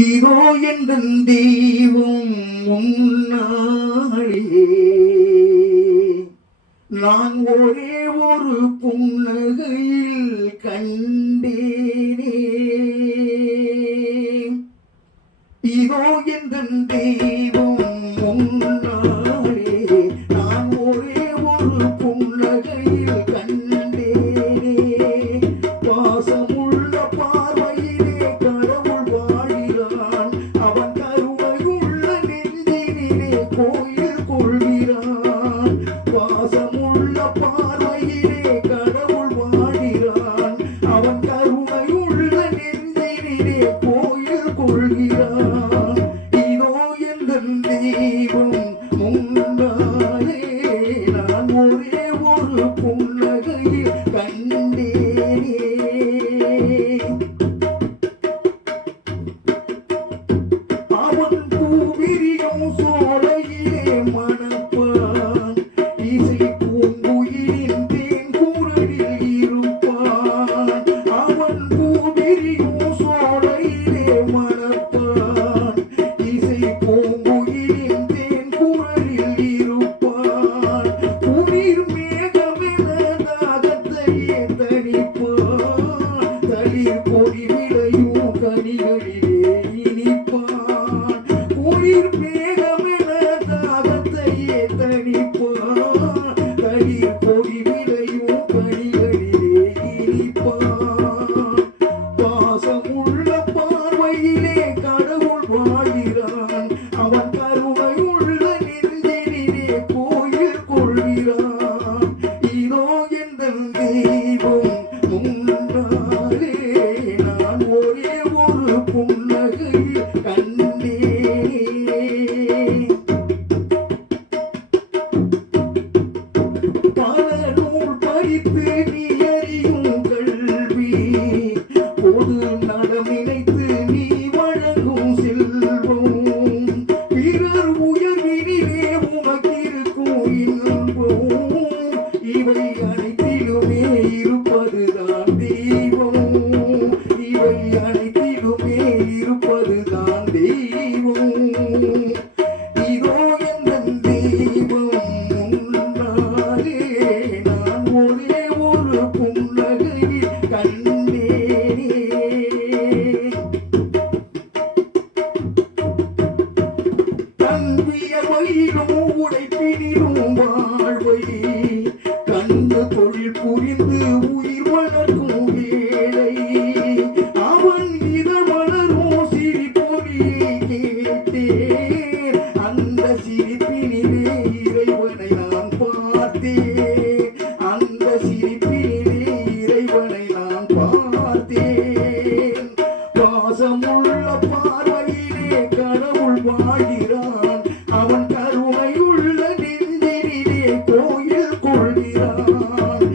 இதோ எந்த தெய்வம் முன்னாலே நான் ஒரே ஒரு புன்னகையில் கண்டேனே. இதோ எந்த தெய்வம் முன்னாலே நான் ஒரே ஒரு புன்னகையில் கண்டேனே. பாசமுள்ள பார்வையிலே கடவுள் வாழ்கிறான், அவன் கருணையுள்ள நெஞ்சினிலே கோயில் கொள்கிறான். பாசமுள்ள பார்வையிலே கடவுள் வாழ்கிறான், அவன் கருணையுள்ள நெஞ்சினிலே கோயில் கொள்கிறான். இதோ எந்த தெய்வம் முன்னாலே நான் ஒரே ஒரு புன்னகையில் கண்டேனே. அவன் பூவிரியும் சோலையிலே மணப்பான், இசை பூங்குயிலின் தேன் குரலில் இருப்பான். அவன் பூவிரியும் சோலையிலே மணப்பான், இசை பூங்குயிலின் தேன் குரலில் இருப்பான். குளிர் மேகமென தாகத்தையே தணிப்பான், தளிர் கொடி விளையும் கனிகளிலே இனிப்பான். குளிர் மேகமென தாகத்தையே தணிப்பான், தளிர் கொடி விளையும் கனிகளிலே இனிப்பான். பாசமுள்ள பார்வையிலே கடவுள் வாழ்கிறான், அவன் கருணையுள்ள நெஞ்சினிலே கோயில் கொள்கிறான். இதோ எந்த தெய்வம் முன்னாலே நான் ஒரே ஒரு புன்னகையில் கண்டேனே. பல நூல் படித்து நீ அறியும் கல்வி, பொது நடம் நினைத்து நீ வழங்கும் செல்வம், பிறர் உயர்வினிலே உனக்கிருக்கும் இன்பம், இவை அனைத்திலுமே இருப்பதுதான் தெய்வம், இவை அனைத்திலுமே இருப்பதுதான் தெய்வம். இதோ எந்த தெய்வம் முன்னாலே நான் ஒரே ஒரு புன்னகையில் கண்டேனே. தன்வியர்வையிலும் உழைப்பினிலும் வாழ்வை கண்டு தொழில் புரிந்து உயிர் வளர்க்கும் வேளை, அவன் இதழ் வளரும் சிரிப்பொலியை கேட்டேன், அந்த சிரிப்பினிலே இறைவனை நான் பார்த்தேன், அந்த சிரிப்பினிலே இறைவனை நான் பார்த்தேன். பாசமுள்ள பார்வையிலே கடவுள் வாழ்கிறான், அவன் கருணையுள்ள நெஞ்சினிலே கோயில் கொள்கிறான்.